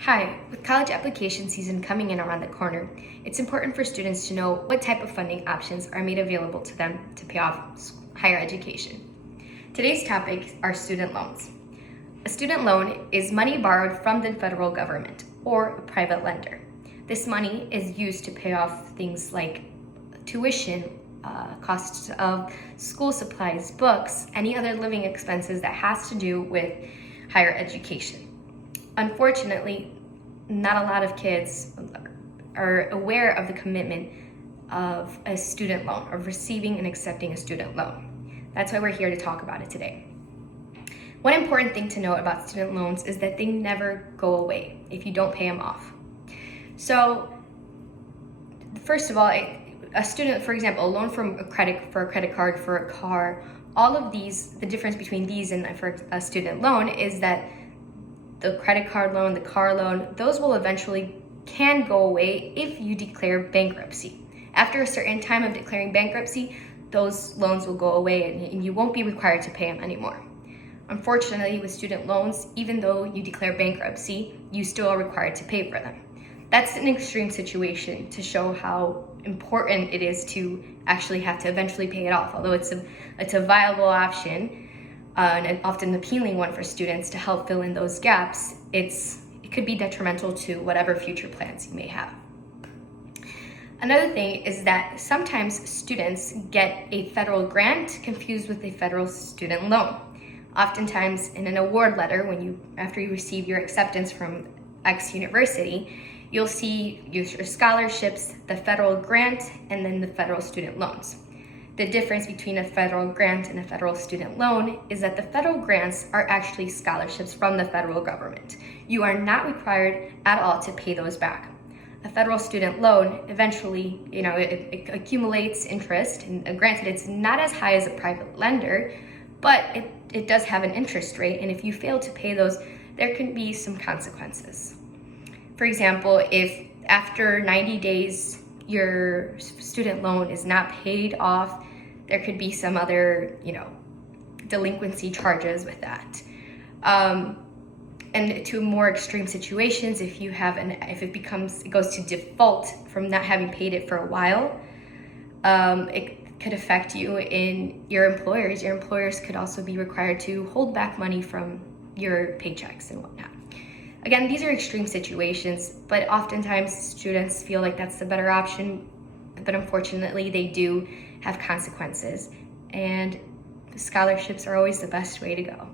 Hi, with college application season coming in around the corner, it's important for students to know what type of funding options are made available to them to pay off higher education. Today's topic are student loans. A student loan is money borrowed from the federal government or a private lender. This money is used to pay off things like tuition, costs of school supplies, books, any other living expenses that has to do with higher education. Unfortunately, not a lot of kids are aware of the commitment of a student loan, of receiving and accepting a student loan. That's why we're here to talk about it today. One important thing to note about student loans is that they never go away if you don't pay them off. So, first of all, a student, for example, a loan from for a credit card, for a car, all of these, the difference between these and for a student loan is that the credit card loan, the car loan, those will eventually can go away if you declare bankruptcy. After a certain time of declaring bankruptcy, those loans will go away and you won't be required to pay them anymore. Unfortunately, with student loans, even though you declare bankruptcy, you still are required to pay for them. That's an extreme situation to show how important it is to actually have to eventually pay it off. Although it's a viable option, and often an appealing one for students to help fill in those gaps, it could be detrimental to whatever future plans you may have. Another thing is that sometimes students get a federal grant confused with a federal student loan. Oftentimes in an award letter, after you receive your acceptance from X university, you'll see your scholarships, the federal grant, and then the federal student loans. The difference between a federal grant and a federal student loan is that the federal grants are actually scholarships from the federal government. You are not required at all to pay those back. A federal student loan, eventually, it accumulates interest, and granted, it's not as high as a private lender, but it does have an interest rate, and if you fail to pay those, there can be some consequences. For example, if after 90 days, your student loan is not paid off, there could be some other, delinquency charges with that. And to more extreme situations, if it goes to default from not having paid it for a while, it could affect you in your employers. Your employers could also be required to hold back money from your paychecks and whatnot. Again, these are extreme situations, but oftentimes students feel like that's the better option, but unfortunately they do have consequences, and scholarships are always the best way to go.